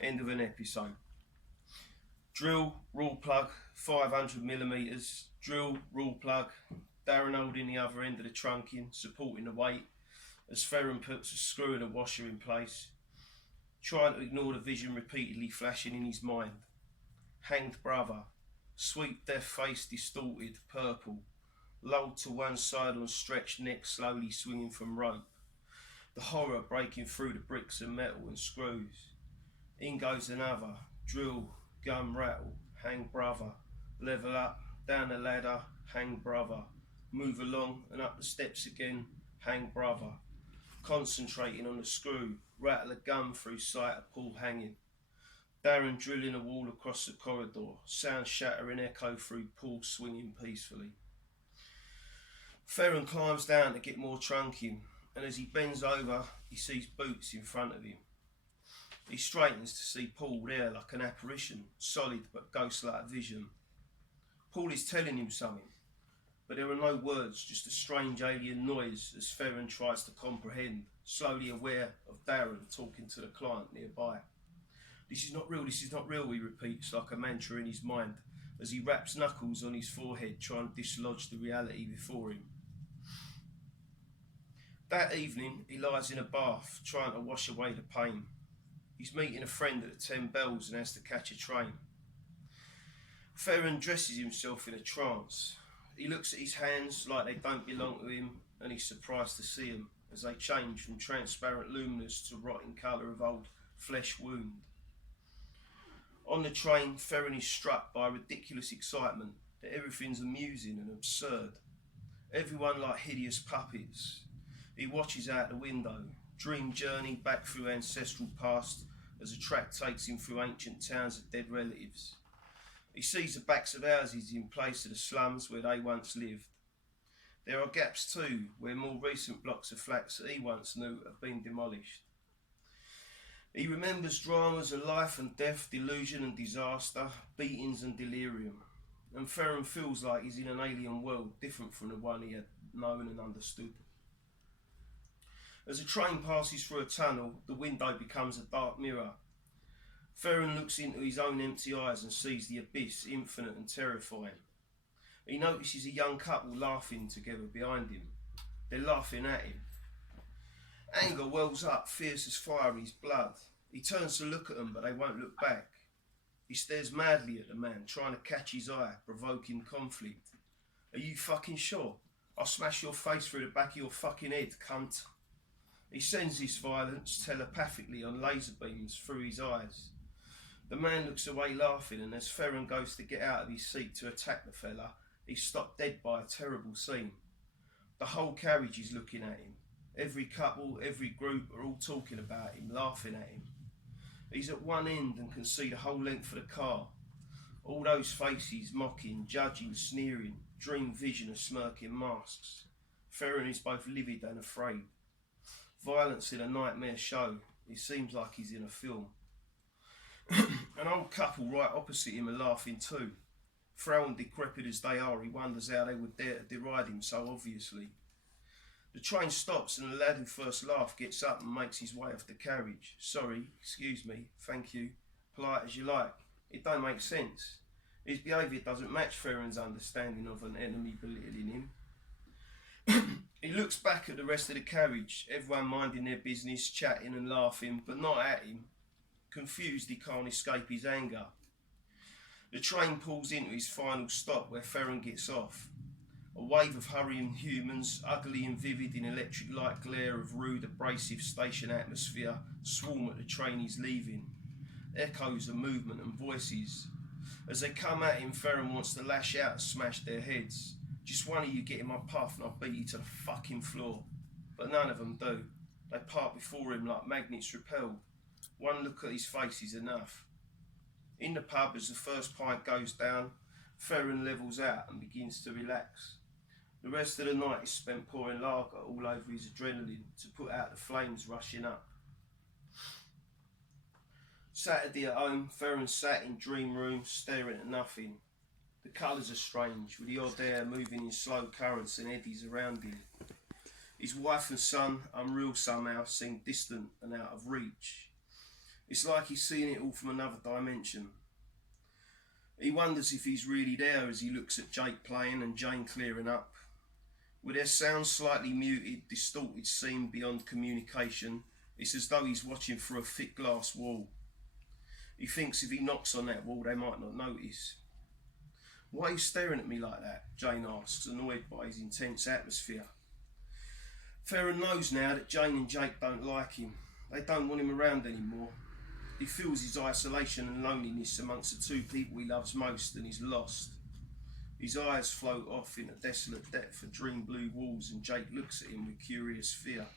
End of an episode. Drill, raw plug, 500mm. Drill, raw plug. Darren holding the other end of the trunking, supporting the weight as Ferren puts a screw and a washer in place, trying to ignore the vision repeatedly flashing in his mind. Hanged brother, sweet death face distorted, purple, lulled to one side on stretched neck slowly swinging from rope. The horror breaking through the bricks and metal and screws. In goes another, drill, gun rattle, hang brother, level up, down the ladder, hang brother, move along and up the steps again, hang brother, concentrating on the screw, rattle a gun through sight of Paul hanging. Darren drilling a wall across the corridor, sound shattering echo through Paul swinging peacefully. Ferren climbs down to get more trunking, and as he bends over, he sees Boots in front of him. He straightens to see Paul there like an apparition, solid but ghost-like vision. Paul is telling him something, but there are no words, just a strange alien noise as Ferren tries to comprehend, slowly aware of Darren talking to the client nearby. This is not real, this is not real, he repeats like a mantra in his mind as he raps knuckles on his forehead trying to dislodge the reality before him. That evening, he lies in a bath, trying to wash away the pain. He's meeting a friend at the 10 Bells and has to catch a train. Ferren dresses himself in a trance. He looks at his hands like they don't belong to him, and he's surprised to see them as they change from transparent luminous to rotting colour of old flesh wound. On the train, Ferren is struck by ridiculous excitement that everything's amusing and absurd. Everyone like hideous puppets. He watches out the window, dream journey back through ancestral past as a track takes him through ancient towns of dead relatives. He sees the backs of houses in place of the slums where they once lived. There are gaps too, where more recent blocks of flats that he once knew have been demolished. He remembers dramas of life and death, delusion and disaster, beatings and delirium. And Ferren feels like he's in an alien world different from the one he had known and understood. As a train passes through a tunnel, the window becomes a dark mirror. Ferren looks into his own empty eyes and sees the abyss, infinite and terrifying. He notices a young couple laughing together behind him. They're laughing at him. Anger wells up, fierce as fire in his blood. He turns to look at them, but they won't look back. He stares madly at the man, trying to catch his eye, provoking conflict. Are you fucking sure? I'll smash your face through the back of your fucking head, cunt. He sends this violence telepathically on laser beams through his eyes. The man looks away laughing, and as Ferren goes to get out of his seat to attack the fella, he's stopped dead by a terrible scene. The whole carriage is looking at him. Every couple, every group are all talking about him, laughing at him. He's at one end and can see the whole length of the car. All those faces, mocking, judging, sneering, dream vision of smirking masks. Ferren is both livid and afraid. Violence in a nightmare show. It seems like he's in a film. An old couple right opposite him are laughing too. Frail and decrepit as they are, he wonders how they would dare to deride him so obviously. The train stops and the lad who first laughed gets up and makes his way off the carriage. Sorry, excuse me, thank you, polite as you like. It don't make sense. His behaviour doesn't match Ferren's understanding of an enemy belittling him. He looks back at the rest of the carriage, everyone minding their business, chatting and laughing, but not at him. Confused, he can't escape his anger. The train pulls into his final stop where Ferren gets off. A wave of hurrying humans, ugly and vivid in electric light glare of rude, abrasive station atmosphere, swarm at the train he's leaving. Echoes of movement and voices. As they come at him, Ferren wants to lash out and smash their heads. Just one of you get in my path and I'll beat you to the fucking floor. But none of them do. They part before him like magnets repelled. One look at his face is enough. In the pub, as the first pint goes down, Ferren levels out and begins to relax. The rest of the night is spent pouring lager all over his adrenaline to put out the flames rushing up. Saturday at home, Ferren sat in dream room staring at nothing. The colours are strange, with the odd air moving in slow currents and eddies around him. His wife and son, unreal somehow, seem distant and out of reach. It's like he's seeing it all from another dimension. He wonders if he's really there as he looks at Jake playing and Jane clearing up. With their sound slightly muted, distorted scene beyond communication, it's as though he's watching through a thick glass wall. He thinks if he knocks on that wall, they might not notice. "Why are you staring at me like that?" Jane asks, annoyed by his intense atmosphere. Ferren knows now that Jane and Jake don't like him. They don't want him around anymore. He feels his isolation and loneliness amongst the two people he loves most, and he's lost. His eyes float off in a desolate depth of dream blue walls, and Jake looks at him with curious fear.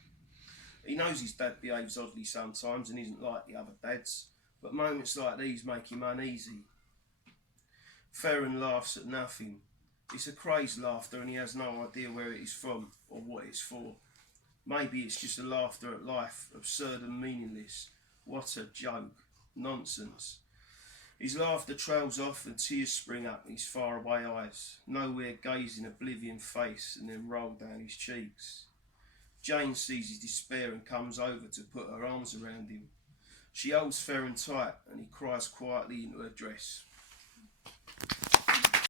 He knows his dad behaves oddly sometimes and isn't like the other dads, but moments like these make him uneasy. Ferren laughs at nothing. It's a crazed laughter and he has no idea where it is from or what it's for. Maybe it's just a laughter at life, absurd and meaningless. What a joke. Nonsense. His laughter trails off and tears spring up in his faraway eyes. Nowhere gaze in oblivion face and then roll down his cheeks. Jane sees his despair and comes over to put her arms around him. She holds Ferren tight and he cries quietly into her dress.